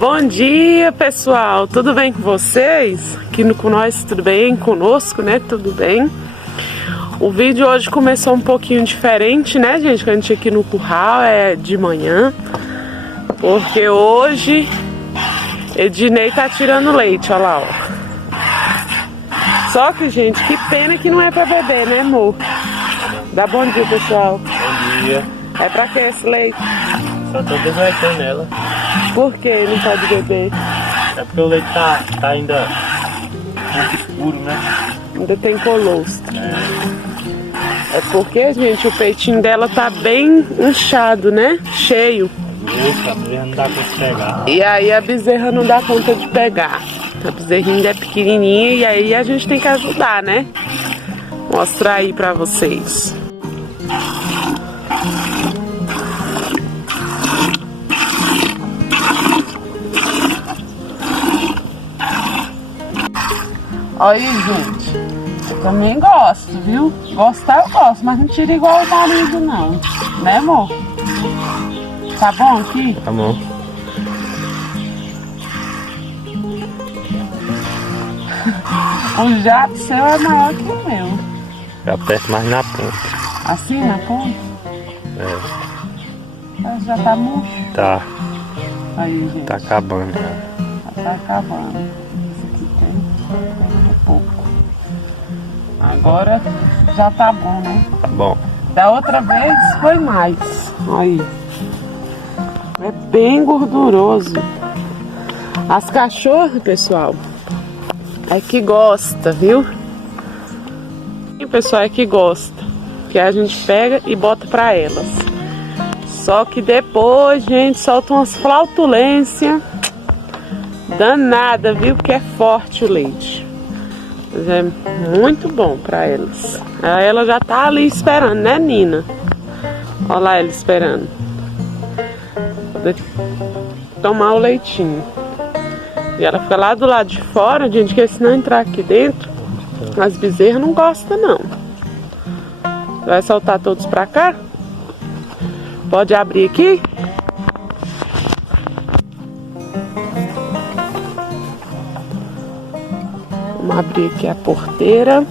Bom dia, pessoal, tudo bem com vocês? Aqui com nós tudo bem, conosco, né? Tudo bem. O vídeo hoje começou um pouquinho diferente, né, gente? Que a gente aqui no curral é de manhã, porque hoje Ednei tá tirando leite, olha lá, ó. Só que, gente, que pena que não é pra beber, né, amor? Dá bom dia, pessoal. Bom dia. É pra que esse leite? Só tô derretendo ela. Por que não pode beber? É porque o leite tá ainda muito escuro, né? Ainda tem colostro. É porque, gente, o peitinho dela tá bem inchado, né? Cheio. Nossa, a bezerra não dá pra pegar. E aí a bezerra não dá conta de pegar. A bezerrinha ainda é pequenininha e aí a gente tem que ajudar, né? Mostrar aí pra vocês. Olha aí, gente. Eu também gosto, viu? Gostar eu gosto, mas não tira igual o marido, não. Né, amor? Tá bom aqui? Tá bom. O jato seu é maior que o meu. Eu aperto mais na ponta. Assim, na ponta? É. Já tá murcho. Tá. Aí, gente. Tá acabando já. Já tá acabando. Isso aqui tem pouco. Agora já tá bom, né? Tá bom. Da outra vez foi mais. Aí. É bem gorduroso. As cachorras, pessoal, é que gosta, viu? E o pessoal é que gosta. Que a gente pega e bota pra elas. Só que depois, gente, solta umas flautulências danada, viu? Porque é forte o leite. Mas é muito bom pra elas. Aí ela já tá ali esperando, né, Nina? Olha lá ela esperando. Tomar o leitinho. E ela fica lá do lado de fora, gente, que se não entrar aqui dentro, as bezerras não gostam, não. Vai soltar todos pra cá? Pode abrir aqui? Vamos abrir aqui a porteira.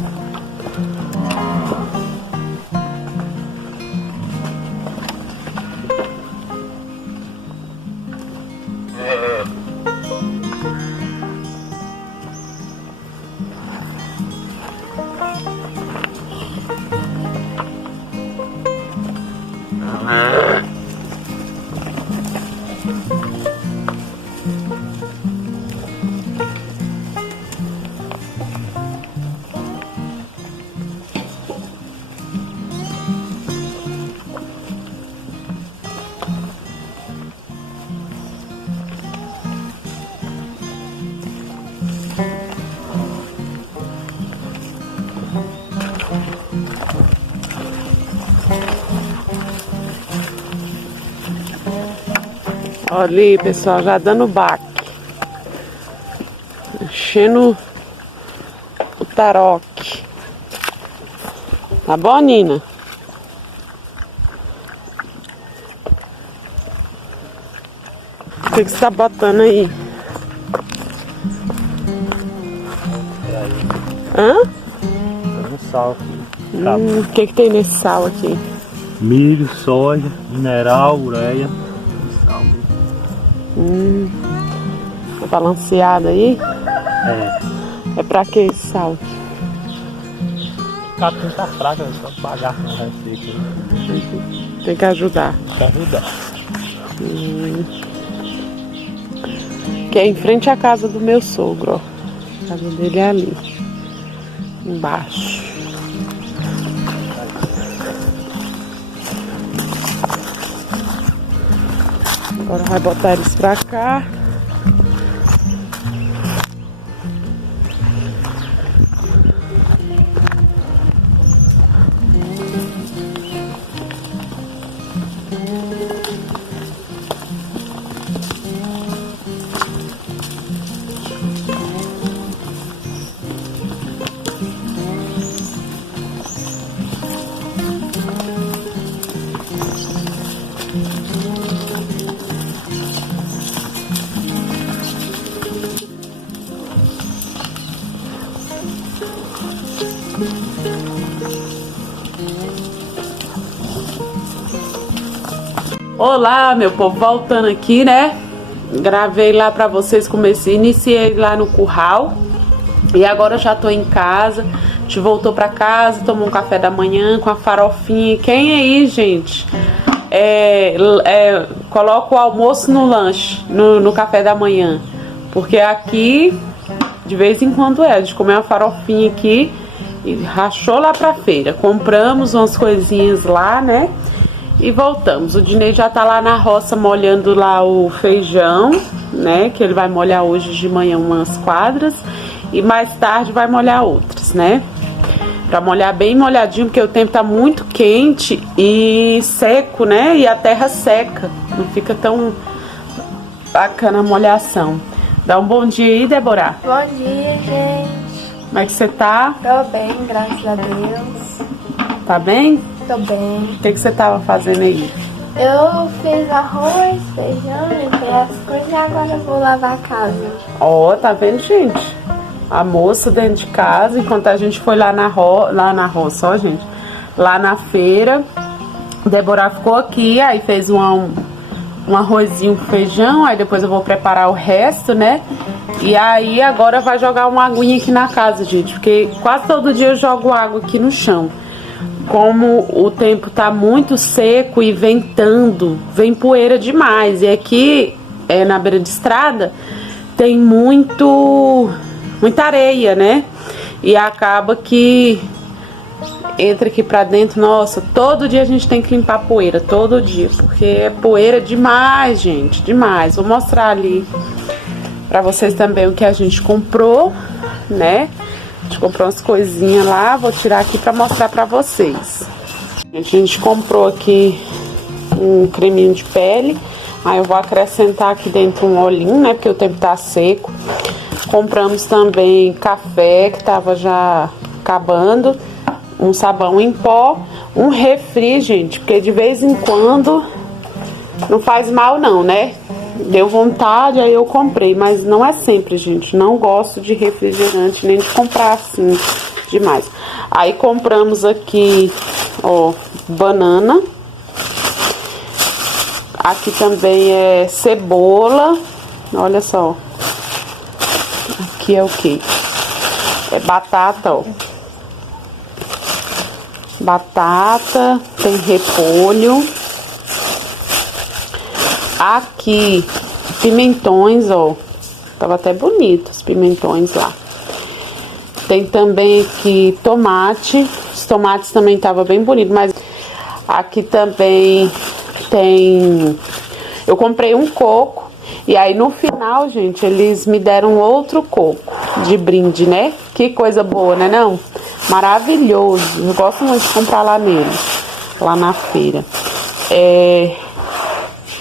Olha ali, pessoal, já dando baque. Enchendo o taroque. Tá bom, Nina? O que você tá botando aí? Hã? Tem um sal aqui. O que tem nesse sal aqui? Milho, soja, mineral, ureia. Sal. Tá balanceado aí? É. É pra que esse sal? O capim tá fraco, é só pagar com o resto aqui. Tem que ajudar. Pra ajudar. Que é em frente à casa do meu sogro, ó. A casa dele é ali. Embaixo. Agora vai botar eles pra cá. Olá, meu povo, voltando aqui, né? Gravei lá pra vocês, iniciei lá no curral. E agora eu já tô em casa. A gente voltou pra casa, tomou um café da manhã com a farofinha. Quem aí, gente? Coloca o almoço no lanche, no café da manhã. Porque aqui, de vez em quando a gente comeu uma farofinha aqui e rachou lá pra feira. Compramos umas coisinhas lá, né? E voltamos. O Dinei já tá lá na roça molhando lá o feijão, né? Que ele vai molhar hoje de manhã umas quadras. E mais tarde vai molhar outras, né? Pra molhar bem molhadinho, porque o tempo tá muito quente e seco, né? E a terra seca. Não fica tão bacana a molhação. Dá um bom dia aí, Débora. Bom dia, gente. Como é que você tá? Tô bem, graças a Deus. Tá bem? Tô bem. O que você tava fazendo aí? Eu fiz arroz, feijão, limpei as coisas e agora eu vou lavar a casa. Ó, tá vendo, gente? A moça dentro de casa, enquanto a gente foi lá na roça, ó, gente. Lá na feira. Débora ficou aqui, aí fez um arrozinho com feijão, aí depois eu vou preparar o resto, né? E aí agora vai jogar uma aguinha aqui na casa, gente, porque quase todo dia eu jogo água aqui no chão. Como o tempo tá muito seco e ventando, vem poeira demais. E aqui, na beira de estrada, tem muita areia, né? E acaba que entra aqui pra dentro. Nossa, todo dia a gente tem que limpar a poeira, todo dia, porque é poeira demais, gente, demais. Vou mostrar ali pra vocês também o que a gente comprou, né? A gente comprou umas coisinhas lá, vou tirar aqui pra mostrar pra vocês. A gente comprou aqui um creminho de pele, aí eu vou acrescentar aqui dentro um olhinho, né, porque o tempo tá seco. Compramos também café, que tava já acabando, um sabão em pó, um refri, gente, porque de vez em quando não faz mal não, né? Deu vontade, aí eu comprei, mas não é sempre, gente. Não gosto de refrigerante, nem de comprar assim demais. Aí compramos aqui, ó, banana. Aqui também é cebola. Olha só. Aqui é o que? É batata, ó. Batata, tem repolho. Aqui, pimentões, ó. Tava até bonito os pimentões lá. Tem também aqui tomate. Os tomates também tava bem bonito, mas aqui também tem... Eu comprei um coco. E aí no final, gente, eles me deram outro coco de brinde, né? Que coisa boa, né não? Maravilhoso. Eu gosto muito de comprar lá neles, lá na feira.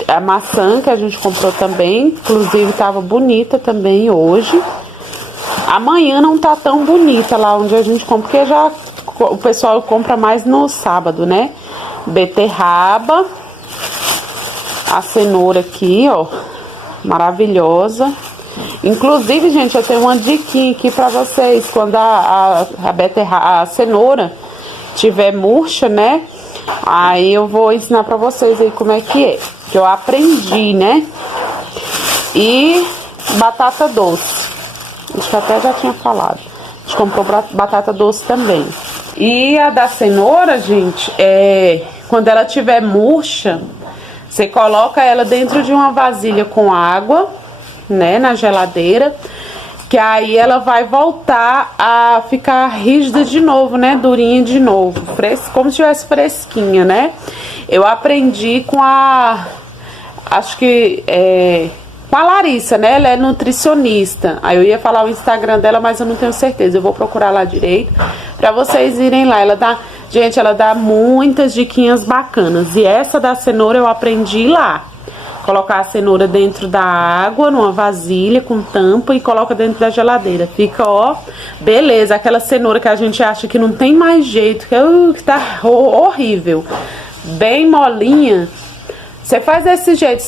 A maçã que a gente comprou também, inclusive tava bonita também hoje. Amanhã não tá tão bonita lá onde a gente compra, porque já o pessoal compra mais no sábado, né? Beterraba, a cenoura aqui, ó, maravilhosa. Inclusive, gente, eu tenho uma diquinha aqui pra vocês. Quando a cenoura tiver murcha, né? Aí eu vou ensinar pra vocês aí como é que é. Que eu aprendi, né? E batata doce. Acho que até já tinha falado. A gente comprou batata doce também. E a da cenoura, gente, quando ela tiver murcha, você coloca ela dentro de uma vasilha com água, né? Na geladeira. Que aí ela vai voltar a ficar rígida de novo, né? Durinha de novo. Como se estivesse fresquinha, né? Eu aprendi com acho que com a Larissa, né? Ela é nutricionista. Aí eu ia falar o Instagram dela, mas eu não tenho certeza. Eu vou procurar lá direito pra vocês irem lá. Gente, ela dá muitas diquinhas bacanas. E essa da cenoura eu aprendi lá. Colocar a cenoura dentro da água, numa vasilha com tampa e coloca dentro da geladeira. Fica, ó, beleza. Aquela cenoura que a gente acha que não tem mais jeito, que tá horrível. Bem molinha. Você faz desse jeito,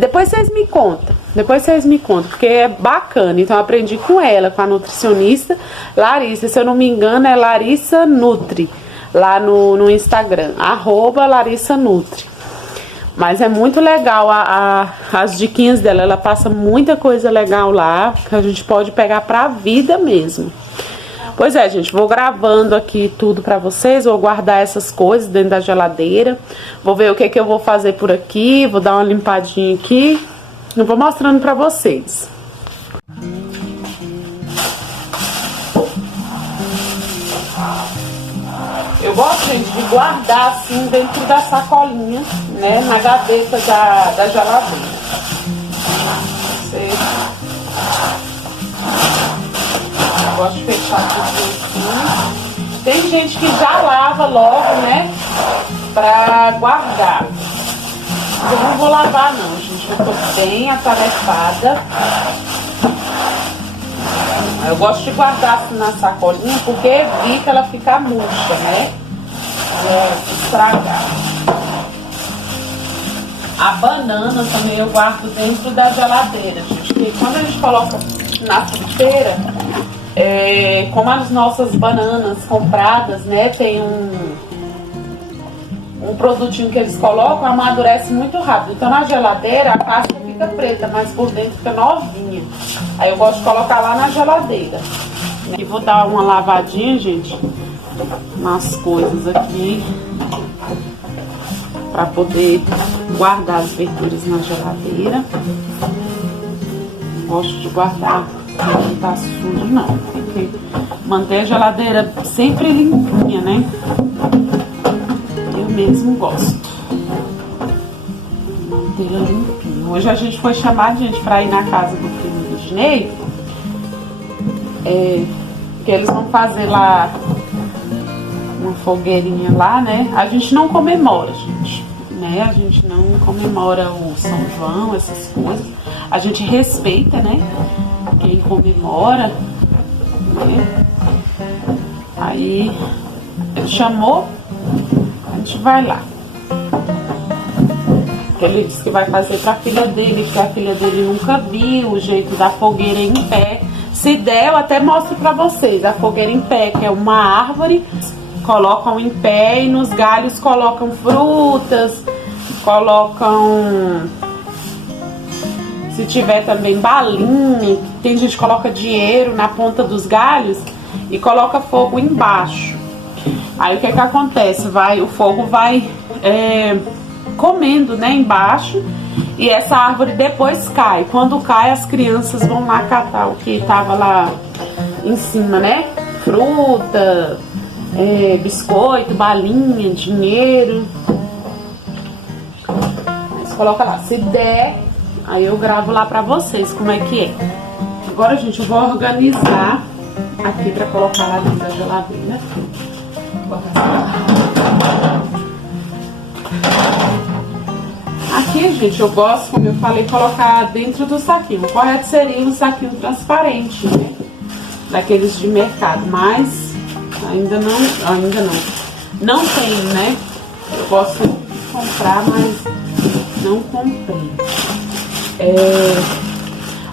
depois vocês me contam. Porque é bacana. Então eu aprendi com ela, com a nutricionista Larissa. Se eu não me engano, é Larissa Nutri. Lá no Instagram, @Larissa Nutri. Mas é muito legal as diquinhas dela. Ela passa muita coisa legal lá, que a gente pode pegar pra vida mesmo. Pois é, gente, vou gravando aqui tudo pra vocês. Vou guardar essas coisas dentro da geladeira. Vou ver o que eu vou fazer por aqui. Vou dar uma limpadinha aqui. Eu vou mostrando pra vocês. Eu gosto, gente, de guardar assim dentro da sacolinha, né, na gaveta da geladeira. Eu gosto de fechar tudo assim. Tem gente que já lava logo, né, pra guardar. Eu não vou lavar não, gente, eu tô bem atarefada. Eu gosto de guardar assim na sacolinha porque evita ela ficar murcha, né? Estragar. A banana também eu guardo dentro da geladeira, gente. Porque quando a gente coloca na friteira, como as nossas bananas compradas, né? Tem um produtinho que eles colocam, amadurece muito rápido. Então na geladeira a casca fica preta, mas por dentro fica novinha. Aí eu gosto de colocar lá na geladeira. E vou dar uma lavadinha, gente, nas coisas aqui, pra poder guardar as verduras na geladeira. Não gosto de guardar não tá sujo não. Tem que manter a geladeira sempre limpinha, né? Eu mesmo gosto. Manter-la limpinha. Hoje a gente foi chamar, gente, pra ir na casa do primo do Ginei. Que eles vão fazer lá uma fogueirinha lá, né? A gente não comemora, gente, né? A gente não comemora o São João, essas coisas. A gente respeita, né? Quem comemora, né? Aí ele chamou, a gente vai lá. Porque ele disse que vai fazer pra filha dele, que a filha dele nunca viu o jeito da fogueira em pé. Se der, eu até mostro pra vocês. A fogueira em pé, que é uma árvore, colocam em pé e nos galhos colocam frutas, colocam, se tiver também balinha, tem gente que coloca dinheiro na ponta dos galhos e coloca fogo embaixo. Aí o que acontece? O fogo vai comendo, né, embaixo, e essa árvore depois cai. Quando cai, as crianças vão lá catar o que tava lá em cima, né? Fruta, biscoito, balinha, dinheiro. Mas coloca lá. Se der, aí eu gravo lá pra vocês como é que é. Agora, gente, eu vou organizar aqui pra colocar lá dentro da geladeira. Aqui, gente, eu gosto, como eu falei, colocar dentro do saquinho. O correto seria um saquinho transparente, né? Daqueles de mercado, mas ainda não tem, né? Eu gosto de comprar, mas não comprei.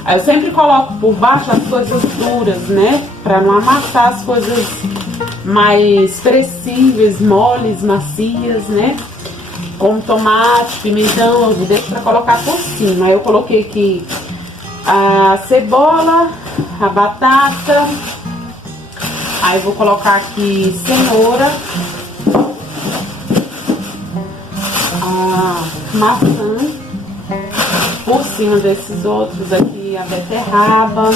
Aí eu sempre coloco por baixo as coisas duras, né? Pra não amassar as coisas mais perecíveis, moles, macias, né? Como tomate, pimentão, eu deixo pra colocar por cima. Aí eu coloquei aqui a cebola, a batata. Aí vou colocar aqui cenoura, a maçã, por cima desses outros aqui, a beterraba,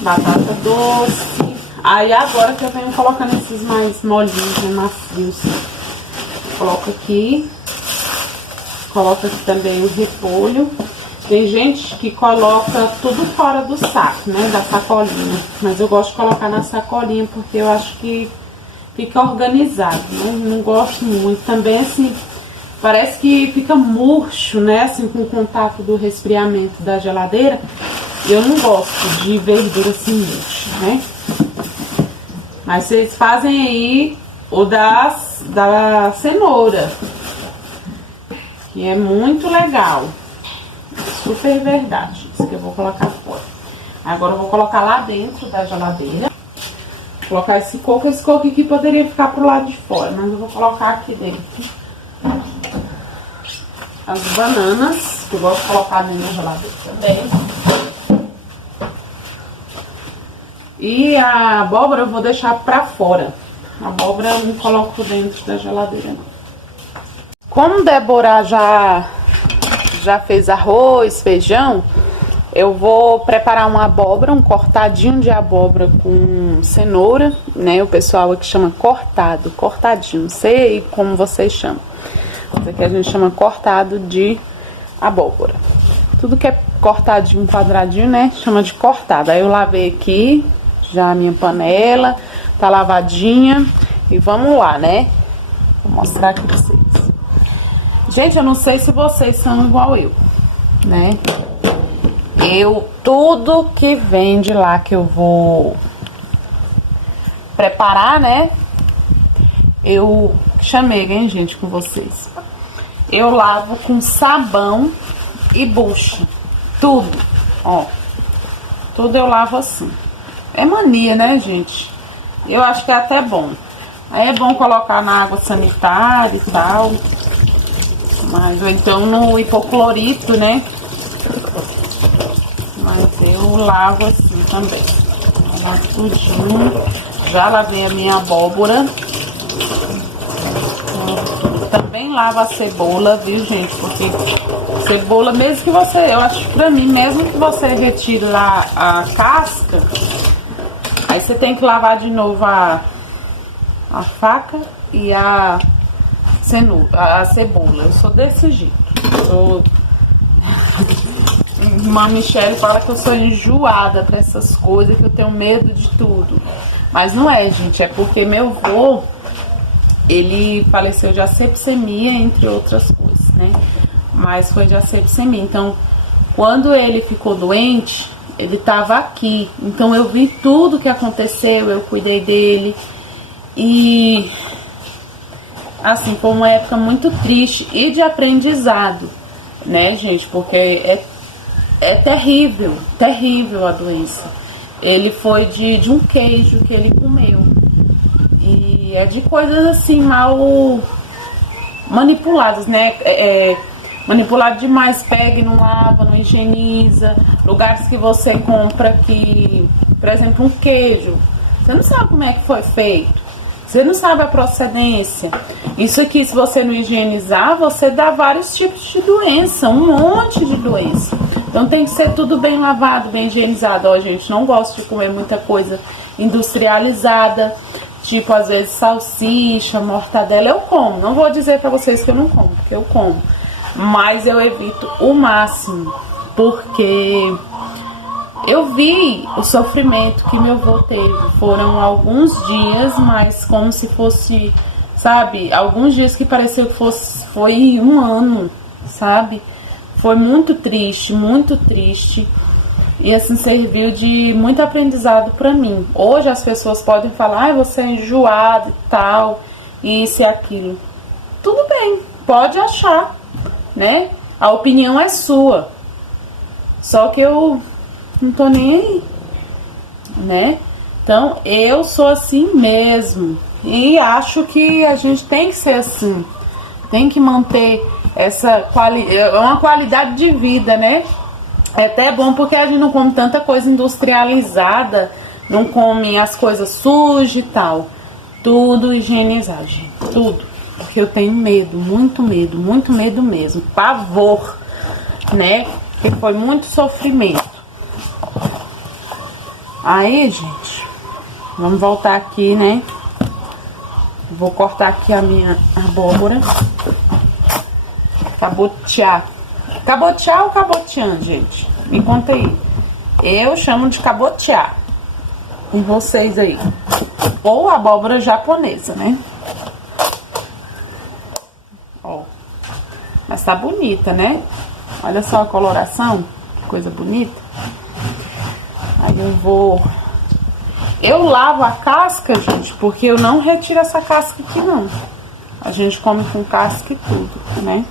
batata doce. Aí agora que eu venho colocando esses mais molinhos, né, macios, coloco aqui. Coloca aqui também o repolho. Tem gente que coloca tudo fora do saco, né? Da sacolinha. Mas eu gosto de colocar na sacolinha porque eu acho que fica organizado. Não gosto muito. Também, assim, parece que fica murcho, né? Assim, com o contato do resfriamento da geladeira. E eu não gosto de verdura assim murcha, né? Mas vocês fazem aí o da cenoura. E é muito legal. Super verdade. Isso que eu vou colocar fora. Agora eu vou colocar lá dentro da geladeira. Vou colocar esse coco. Esse coco aqui poderia ficar pro lado de fora, mas eu vou colocar aqui dentro. as bananas, que eu gosto de colocar dentro da geladeira também. E a abóbora eu vou deixar pra fora. A abóbora eu não coloco dentro da geladeira, não. Como Débora já fez arroz, feijão, eu vou preparar uma abóbora, um cortadinho de abóbora com cenoura, né? O pessoal aqui chama cortado, cortadinho, não sei como vocês chamam. Isso aqui a gente chama cortado de abóbora. Tudo que é cortadinho, quadradinho, né? Chama de cortado. Aí eu lavei aqui já a minha panela, tá lavadinha. E vamos lá, né? Vou mostrar aqui pra vocês. Gente, eu não sei se vocês são igual eu, né? Tudo que vende lá que eu vou preparar, né? Eu chamei, hein, gente, com vocês. Eu lavo com sabão e bucha. Tudo, ó. Tudo eu lavo assim. É mania, né, gente? Eu acho que é até bom. Aí é bom colocar na água sanitária e tal. Mas, ou então no hipoclorito, né? Mas eu lavo assim também. Eu lavo tudinho. Já lavei a minha abóbora. Também lavo a cebola, viu, gente? Porque cebola, mesmo que você... Eu acho que pra mim, mesmo que você retire lá a casca, aí você tem que lavar de novo a faca e a cebola. Eu sou desse jeito. Irmã Michele fala que eu sou enjoada pra essas coisas, que eu tenho medo de tudo. Mas não é, gente. É porque meu avô, ele faleceu de asepsemia, entre outras coisas, né? Mas foi de asepsemia. Então, quando ele ficou doente, ele tava aqui. Então, eu vi tudo que aconteceu, eu cuidei dele. E... assim, foi uma época muito triste e de aprendizado, né, gente? Porque é terrível, terrível a doença. Ele foi de um queijo que ele comeu. E é de coisas assim, mal manipuladas, né? Manipulado demais, pega e não lava, não higieniza. Lugares que você compra que, por exemplo, um queijo, você não sabe como é que foi feito. Você não sabe a procedência. Isso aqui, se você não higienizar, você dá vários tipos de doença, um monte de doença. Então tem que ser tudo bem lavado, bem higienizado. Ó, gente, não gosto de comer muita coisa industrializada, tipo às vezes salsicha, mortadela. Eu como, não vou dizer pra vocês que eu não como, porque eu como. Mas eu evito o máximo, porque... eu vi o sofrimento que meu avô teve. Foram alguns dias, mas como se fosse, sabe? Alguns dias que pareceu que foi um ano, sabe? Foi muito triste, muito triste. E assim, serviu de muito aprendizado pra mim. Hoje as pessoas podem falar, você é enjoado e tal, isso e aquilo. Tudo bem, pode achar, né? A opinião é sua. Só que eu... não tô nem aí, né? Então, eu sou assim mesmo. E acho que a gente tem que ser assim. Tem que manter uma qualidade de vida, né? É até bom porque a gente não come tanta coisa industrializada, não come as coisas sujas e tal. Tudo higienizado, gente. Tudo. Porque eu tenho medo, muito medo mesmo. Pavor, né? Porque foi muito sofrimento. Aí, gente, vamos voltar aqui, né? Vou cortar aqui a minha abóbora. Cabotear. Cabotear ou caboteando, gente? Me conta aí. Eu chamo de cabotear. E vocês aí? Ou abóbora japonesa, né? Ó. Mas tá bonita, né? Olha só a coloração. Que coisa bonita. Aí eu lavo a casca, gente, porque eu não retiro essa casca aqui, não. A gente come com casca e tudo, né?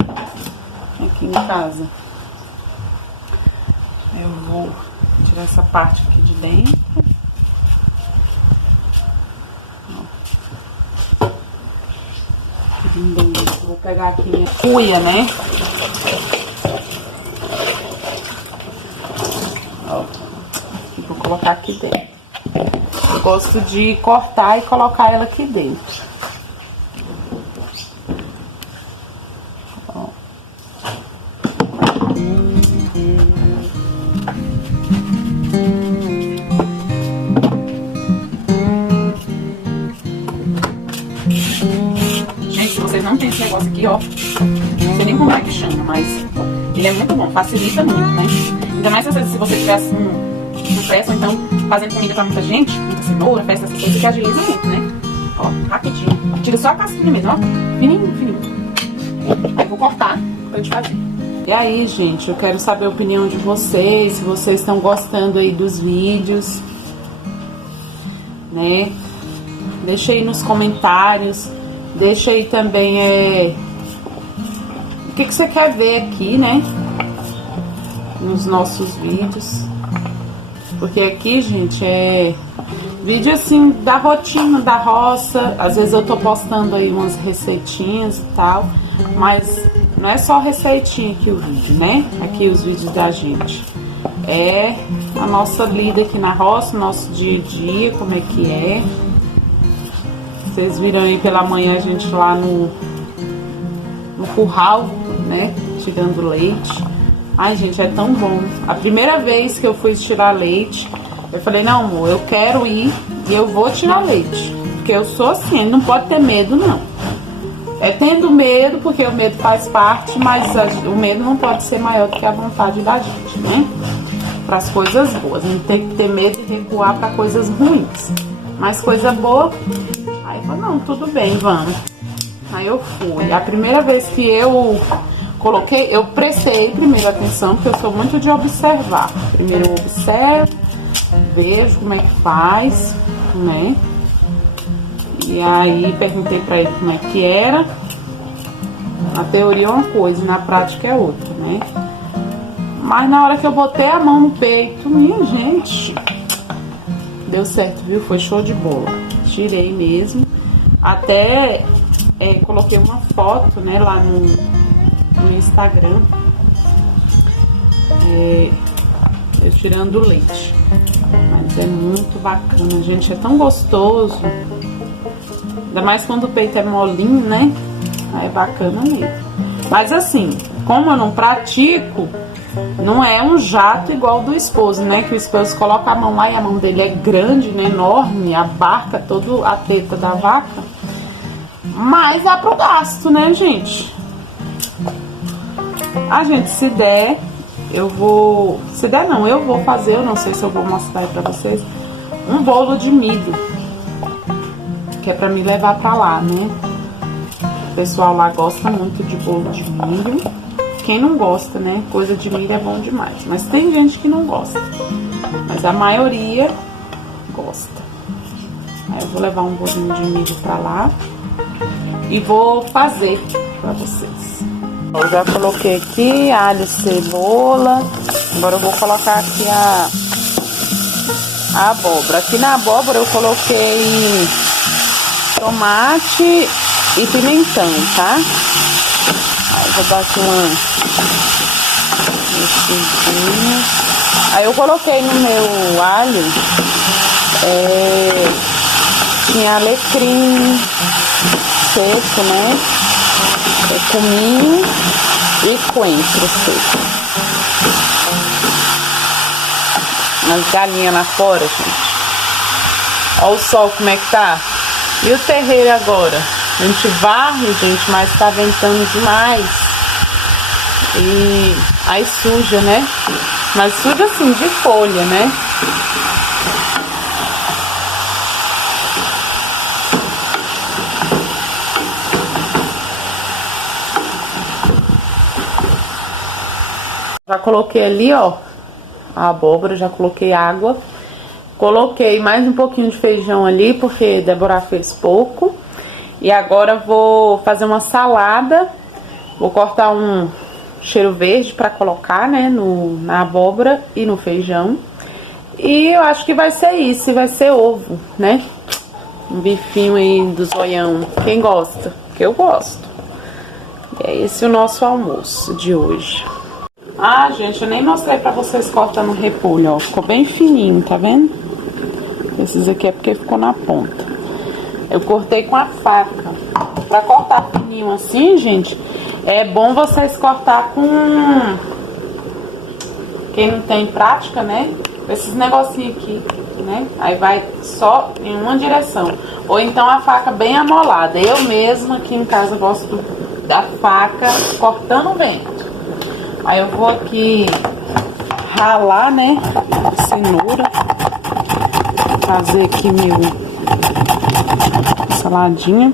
Aqui em casa. Eu vou tirar essa parte aqui de dentro. Ó. Vou pegar aqui minha cuia, né? Ó, vou colocar aqui dentro. Eu gosto de cortar e colocar ela aqui dentro. Ó. Gente, se vocês não tem esse negócio aqui, ó, não sei nem como é que chama, mas ele é muito bom, facilita muito, né? Ainda mais se você tivesse uma festa, ou então fazendo comida pra muita gente, muita cenoura, festa, essas coisas, que agiliza muito, né? Ó, rapidinho. Tira só a casquinha mesmo, ó. Fininho, fininho. Aí vou cortar pra gente fazer. E aí, gente, eu quero saber a opinião de vocês, se vocês estão gostando aí dos vídeos, né? Deixa aí nos comentários, deixa aí também o que você quer ver aqui, né? Nos nossos vídeos. Porque aqui, gente, é vídeo assim da rotina da roça. Às vezes eu tô postando aí umas receitinhas e tal, mas não é só receitinha aqui o vídeo, né? Aqui os vídeos da gente. É a nossa lida aqui na roça, nosso dia a dia, como é que é. Vocês viram aí pela manhã a gente lá no curral, né? Tirando leite. Ai, gente, é tão bom. A primeira vez que eu fui tirar leite, eu falei, não, amor, eu quero ir e eu vou tirar leite. Porque eu sou assim, não pode ter medo, não. É tendo medo, porque o medo faz parte, mas o medo não pode ser maior do que a vontade da gente, né? Para as coisas boas. A gente tem que ter medo de recuar para coisas ruins. Mas coisa boa, aí eu falei, não, tudo bem, vamos. Aí eu fui. A primeira vez que eu coloquei, eu prestei primeiro atenção, porque eu sou muito de observar. Primeiro eu observo, vejo como é que faz, né? E aí perguntei pra ele como é que era. Na teoria é uma coisa, na prática é outra, né? Mas na hora que eu botei a mão no peito, minha gente, deu certo, viu? Foi show de bola. Tirei mesmo. Até coloquei uma foto, né, lá no Instagram, eu tirando o leite. Mas é muito bacana, gente, é tão gostoso. Ainda mais quando o peito é molinho, né? Aí é bacana mesmo. Mas assim, como eu não pratico, não é um jato igual do esposo, né? Que o esposo coloca a mão lá e a mão dele é grande, né? Enorme, abarca toda a teta da vaca. Mas dá pro gasto, né, gente? Gente, se der, eu vou... Se der não, eu vou fazer, eu não sei se eu vou mostrar aí pra vocês, um bolo de milho. Que é pra me levar pra lá, né? O pessoal lá gosta muito de bolo de milho. Quem não gosta, né? Coisa de milho é bom demais. Mas tem gente que não gosta. Mas a maioria gosta. Aí eu vou levar um bolinho de milho pra lá. E vou fazer pra vocês. Eu já coloquei aqui alho, cebola. Agora eu vou colocar aqui a abóbora. Aqui na abóbora eu coloquei tomate e pimentão, tá? Aí eu vou dar aqui uma mexidinha. Aí eu coloquei no meu alho, tinha alecrim seco, né? Cominho e coentro seco. As galinhas lá fora, gente. Olha o sol como é que tá. E o terreiro agora? A gente varre, gente, mas tá ventando demais. E aí suja, né? Mas suja assim, de folha, né? Já coloquei ali, ó, a abóbora, já coloquei água. Coloquei mais um pouquinho de feijão ali, porque Débora fez pouco. E agora vou fazer uma salada. Vou cortar um cheiro verde pra colocar, né, na abóbora e no feijão. E eu acho que vai ser isso, vai ser ovo, né? Um bifinho aí do zoião. Quem gosta? Porque eu gosto. É esse o nosso almoço de hoje. Ah, gente, eu nem mostrei pra vocês cortando o repolho, ó. Ficou bem fininho, tá vendo? Esses aqui é porque ficou na ponta. Eu cortei com a faca. Pra cortar fininho assim, gente, é bom vocês cortar com... Quem não tem prática, né? Esses negocinhos aqui, né? Aí vai só em uma direção. Ou então a faca bem amolada. Eu mesma aqui em casa gosto da faca cortando o vento. Aí eu vou aqui ralar, né? Cenoura. Fazer aqui meu saladinha.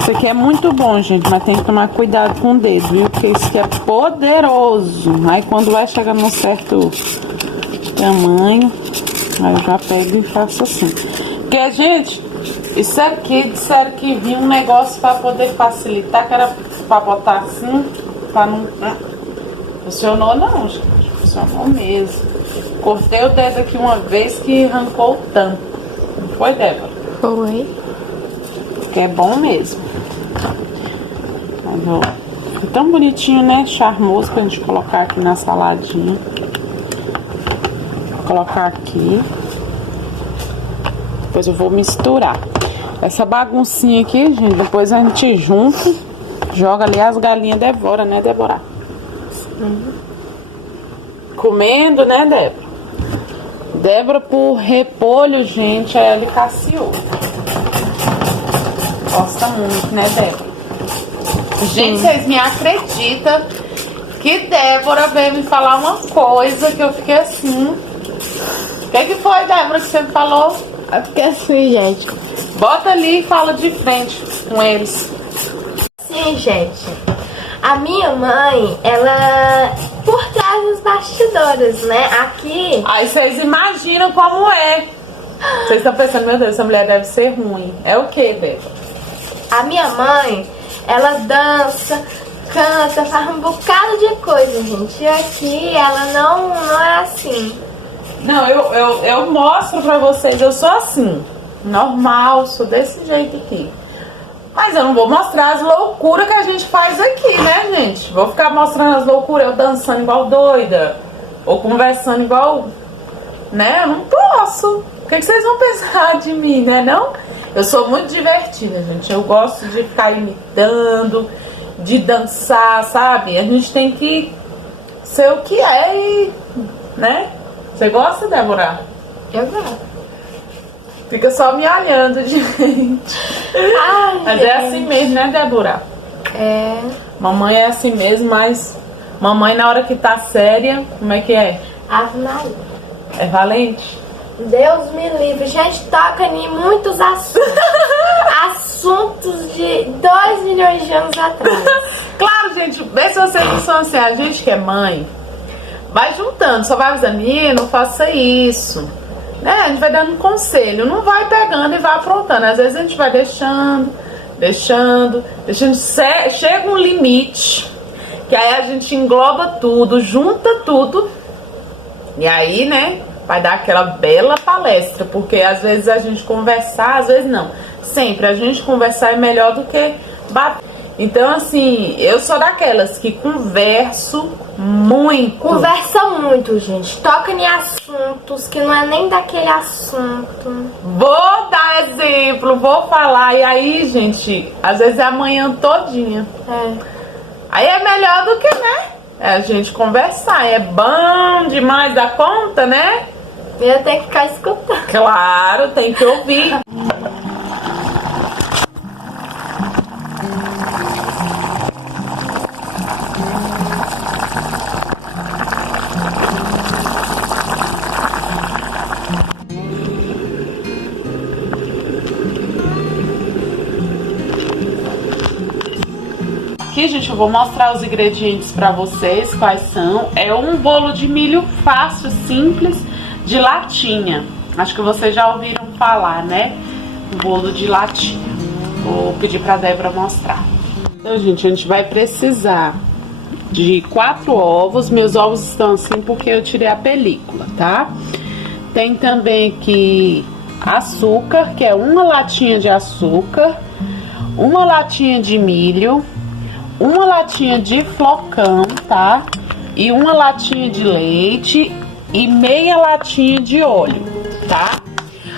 Isso aqui é muito bom, gente, mas tem que tomar cuidado com o dedo, viu? Porque isso aqui é poderoso. Aí quando vai chegar num certo tamanho, aí eu já pego e faço assim. Porque, gente, isso aqui disseram que vinha um negócio pra poder facilitar, que era pra botar assim, pra não... Funcionou não, gente. Funcionou mesmo. Cortei o dedo aqui uma vez que arrancou o tampo. Não foi, Débora? Foi. Que é bom mesmo. Mas, ó, fica tão bonitinho, né? Charmoso pra gente colocar aqui na saladinha. Vou colocar aqui. Depois eu vou misturar. Essa baguncinha aqui, gente, depois a gente junta, joga ali, as galinhas devoram, né, Débora? Comendo, né, Débora? Débora, por repolho, gente, ela caciou. Gosta muito, né, Débora? Gente, vocês me acreditam que Débora veio me falar uma coisa que eu fiquei assim. O que foi, Débora, que você me falou? É porque assim, gente. Bota ali e fala de frente com eles. Sim, gente. A minha mãe, ela... Por trás dos bastidores, né? Aqui... Aí vocês imaginam como é. Vocês estão pensando, meu Deus, essa mulher deve ser ruim. É o que, Débora? A minha mãe, ela dança, canta, faz um bocado de coisa, gente. E aqui ela não é assim. Não, eu mostro pra vocês, eu sou assim. Normal, sou desse jeito aqui. Mas eu não vou mostrar as loucuras que a gente faz aqui, né, gente? Vou ficar mostrando as loucuras, eu dançando igual doida. Ou conversando igual... Né? Eu não posso. O que vocês vão pensar de mim, né, não? Eu sou muito divertida, gente. Eu gosto de ficar imitando, de dançar, sabe? A gente tem que ser o que é e... Né? Você gosta, Débora? Eu gosto. Fica só me olhando, gente. Ai, mas gente. É assim mesmo, né, Débora? É. Mamãe é assim mesmo, mas... Mamãe, na hora que tá séria, como é que é? Ave Maria. É valente? Deus me livre. Gente, toca em muitos assuntos. Assuntos de 2 milhões de anos atrás. Claro, gente. Vê se vocês não são assim. A gente que é mãe, vai juntando. Só vai avisando, não faça isso. Né? A gente vai dando um conselho. Não vai pegando e vai aprontando. Às vezes a gente vai deixando. Chega um limite. Que aí a gente engloba tudo, junta tudo. E aí, né, vai dar aquela bela palestra. Porque às vezes a gente conversar, às vezes não. Sempre a gente conversar é melhor do que bater. Então, assim, eu sou daquelas que converso muito. Conversa muito, gente. Toca em assuntos que não é nem daquele assunto. Vou dar exemplo, vou falar. E aí, gente, às vezes é a manhã todinha. É. Aí é melhor do que, né? É a gente conversar. É bom demais da conta, né? Eu tenho que ficar escutando. Claro, tem que ouvir. Aqui, gente, eu vou mostrar os ingredientes pra vocês, quais são. É um bolo de milho fácil, simples, de latinha. Acho que vocês já ouviram falar, né? Um bolo de latinha. Vou pedir pra Débora mostrar. Então, gente, a gente vai precisar de 4 ovos. Meus ovos estão assim porque eu tirei a película, tá? Tem também aqui açúcar, que é uma latinha de açúcar, uma latinha de milho, uma latinha de flocão, tá? E uma latinha de leite e meia latinha de óleo, tá?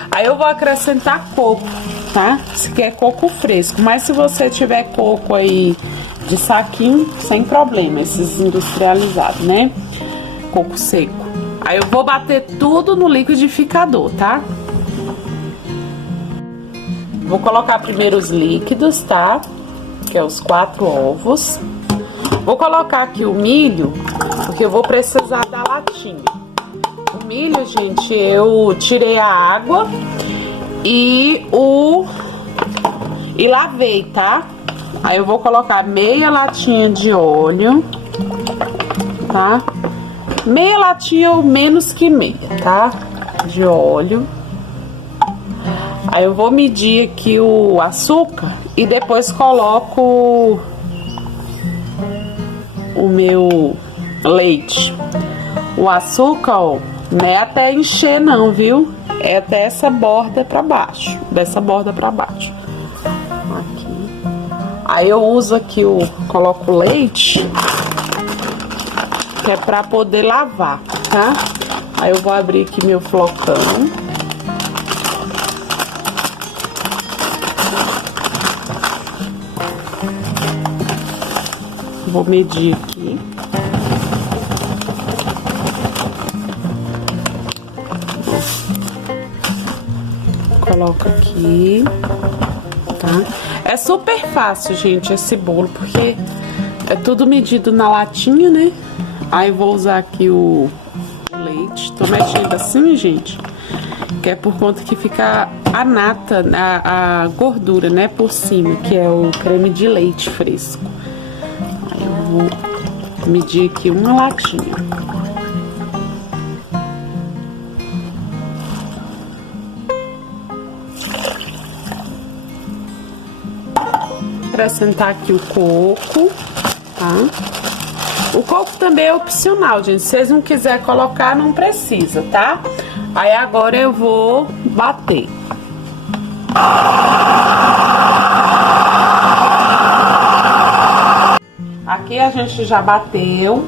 Aí eu vou acrescentar coco, tá? Se quer coco fresco, mas se você tiver coco aí de saquinho, sem problema, esses industrializados, né? Coco seco. Aí eu vou bater tudo no liquidificador, tá? Vou colocar primeiro os líquidos, tá? Que é os 4 ovos. Vou colocar aqui o milho, porque eu vou precisar da latinha. O milho, gente, eu tirei a água e lavei, tá? Aí eu vou colocar meia latinha de óleo, tá? Meia latinha ou menos que meia, tá? De óleo. Aí eu vou medir aqui o açúcar e depois coloco o meu leite. O açúcar, ó, não é até encher não, viu? É até essa borda pra baixo, dessa borda pra baixo. Aqui. Aí eu uso aqui coloco o leite, que é pra poder lavar, tá? Aí eu vou abrir aqui meu flocão. Vou medir aqui. Coloco aqui, tá? É super fácil, gente, esse bolo, porque é tudo medido na latinha, né? Aí eu vou usar aqui o leite. Tô mexendo assim, gente, que é por conta que fica a nata, a gordura, né, por cima, que é o creme de leite fresco. Aí eu vou medir aqui uma latinha. Acrescentar aqui o coco, tá? O coco também é opcional, gente. Se vocês não quiserem colocar, não precisa, tá? Aí agora eu vou bater. Aqui a gente já bateu.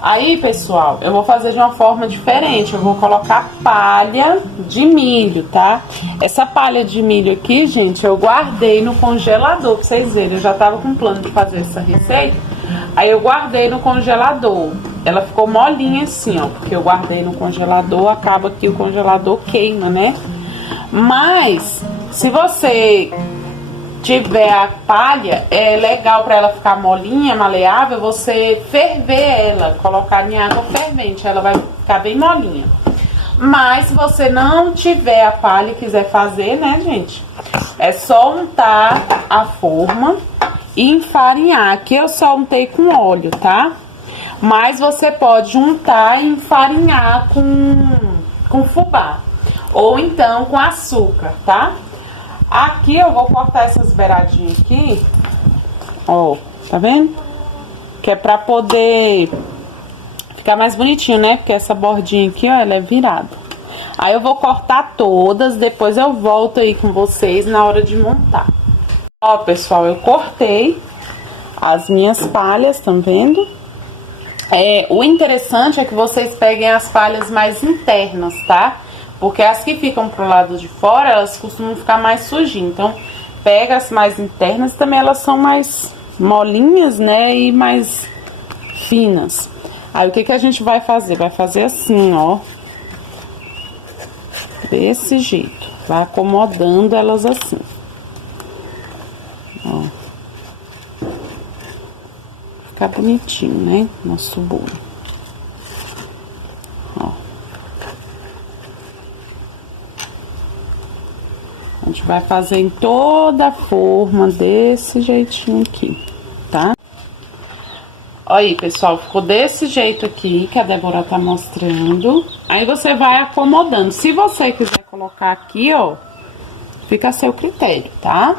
Aí, pessoal, eu vou fazer de uma forma diferente. Eu vou colocar palha de milho, tá? Essa palha de milho aqui, gente, eu guardei no congelador, pra vocês verem. Eu já tava com plano de fazer essa receita. Aí eu guardei no congelador. Ela ficou molinha assim, ó, porque eu guardei no congelador. Acaba que o congelador queima, né? Mas, se você tiver a palha, é legal para ela ficar molinha, maleável, você ferver ela, colocar em água fervente, ela vai ficar bem molinha. Mas se você não tiver a palha e quiser fazer, né, gente, é só untar a forma e enfarinhar. Aqui eu só untei com óleo, tá? Mas você pode untar e enfarinhar com fubá, ou então com açúcar, tá? Aqui eu vou cortar essas beiradinhas aqui, ó, tá vendo? Que é pra poder ficar mais bonitinho, né? Porque essa bordinha aqui, ó, ela é virada. Aí eu vou cortar todas, depois eu volto aí com vocês na hora de montar. Ó, pessoal, eu cortei as minhas palhas, tá vendo? O interessante é que vocês peguem as palhas mais internas, tá? Porque as que ficam pro lado de fora, elas costumam ficar mais sujinhas. Então, pega as mais internas, também elas são mais molinhas, né? E mais finas. Aí, o que a gente vai fazer? Vai fazer assim, ó. Desse jeito. Vai acomodando elas assim. Ó. Ficar bonitinho, né? Nosso bolo. A gente vai fazer em toda a forma desse jeitinho aqui, tá? Olha aí, pessoal, ficou desse jeito aqui que a Débora tá mostrando. Aí você vai acomodando. Se você quiser colocar aqui, ó, fica a seu critério, tá?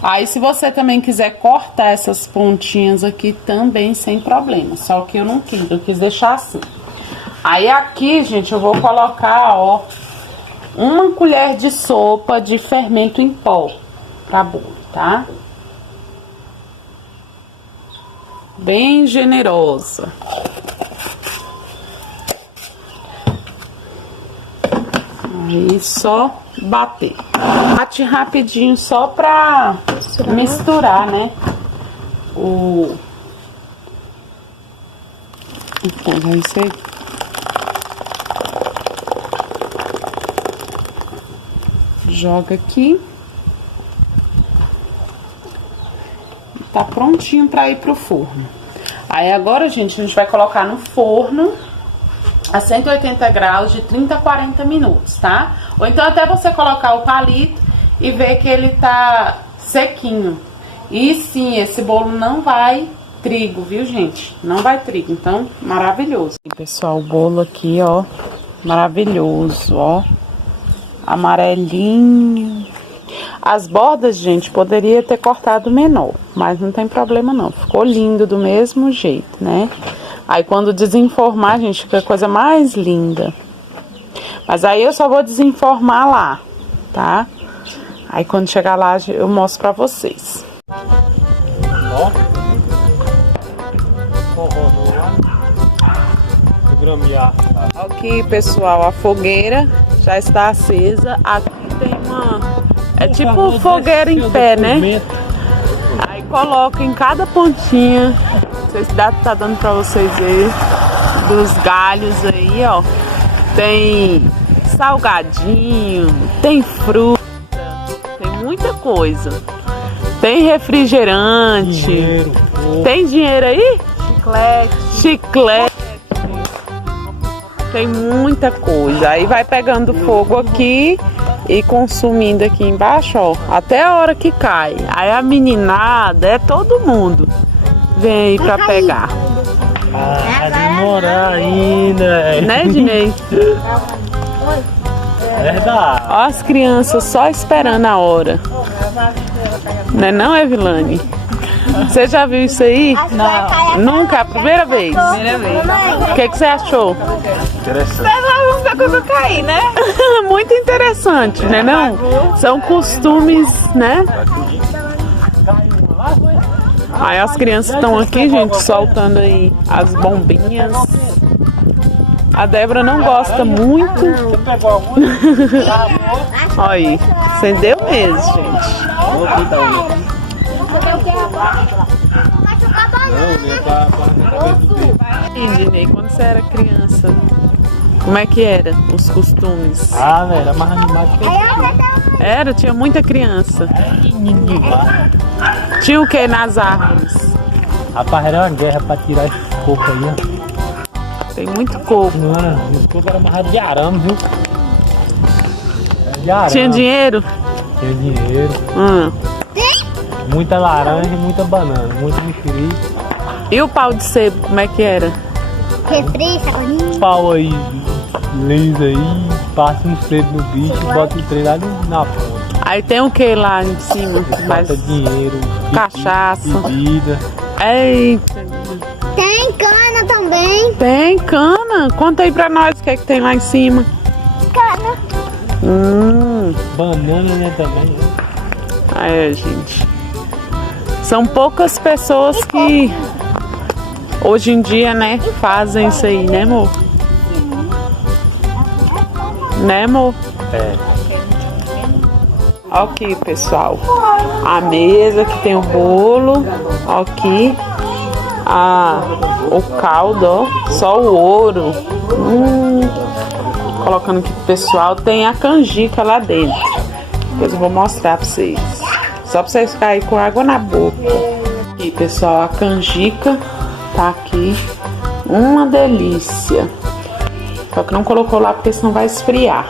Aí se você também quiser cortar essas pontinhas aqui também sem problema. Só que eu não quis, eu quis deixar assim. Aí aqui, gente, eu vou colocar, ó, uma colher de sopa de fermento em pó pra bolo, tá? bem generosa. Aí só bater. Bate rapidinho só pra misturar, né? Vou pegar isso aí. Joga aqui. Tá prontinho pra ir pro forno. Aí agora, gente, a gente vai colocar no forno a 180 graus de 30 a 40 minutos, tá? Ou então até você colocar o palito e ver que ele tá sequinho. E sim, esse bolo não vai trigo, viu, gente? Não vai trigo, então maravilhoso. E, pessoal, o bolo aqui, ó, maravilhoso, ó. Amarelinho. As bordas, gente, poderia ter cortado menor, mas não tem problema não. Ficou lindo do mesmo jeito, né? Aí quando desenformar, gente, fica a coisa mais linda. Mas aí eu só vou desenformar lá, tá? Aí quando chegar lá eu mostro pra vocês. Ó. Aqui, pessoal, a fogueira já está acesa. Aqui tem uma... É tipo fogueira em pé, né? Aí coloca em cada pontinha. Não sei se tá dando pra vocês verem. Dos galhos aí, ó. Tem salgadinho, tem fruta, tem muita coisa. Tem refrigerante. Dinheiro, tem dinheiro aí? Chiclete. Tem muita coisa. Aí vai pegando fogo aqui e consumindo aqui embaixo, ó, até a hora que cai. Aí a meninada, é todo mundo vem aí pra pegar. vai demorar ainda. Né, Dinei? Verdade. Ó as crianças só esperando a hora. Não é não, Evilane? Você já viu isso aí? Não. Nunca? A primeira vez? Primeira vez. O que você achou? Interessante. Vamos ver quando cair, né? Muito interessante, né não? São costumes, né? Aí as crianças estão aqui, gente, soltando aí as bombinhas. A Débora não gosta muito. Você pegou algum? Olha aí, acendeu mesmo, gente. E, Dinei, quando você era criança, como é que era os costumes? Ah, velho, era mais animado que Era, tinha muita criança. ninguém. Tinha o que nas árvores? Rapaz, era uma guerra pra tirar esse coco aí, ó. Tem muito coco. Mano, esse coco era amarrado de arame, viu? Era de arame. Tinha dinheiro? Tinha dinheiro. Muita laranja e muita banana. Muito mexerico. E o pau de sebo, como é que era? Refri, sacolinho. Pau aí, liso aí. Passa um cedo no bicho e bota o trem lá na ponta. Aí tem o que lá em cima? Mais Bota dinheiro, cachaça. bebida. Eita. Tem cana também. Tem cana? Conta aí pra nós o que é que tem lá em cima. Cana. Banana, né, também. Né? É, gente. São poucas pessoas que hoje em dia, né, fazem isso aí, né, amor? Né, amor? É. Aqui, pessoal. A mesa que tem o bolo. Aqui. O caldo, ó. Só o ouro. Colocando aqui pro pessoal. Tem a canjica lá dentro. Depois eu vou mostrar pra vocês. Só pra vocês ficarem com água na boca. Aqui, pessoal, a canjica tá aqui. Uma delícia. Só que não colocou lá porque senão vai esfriar.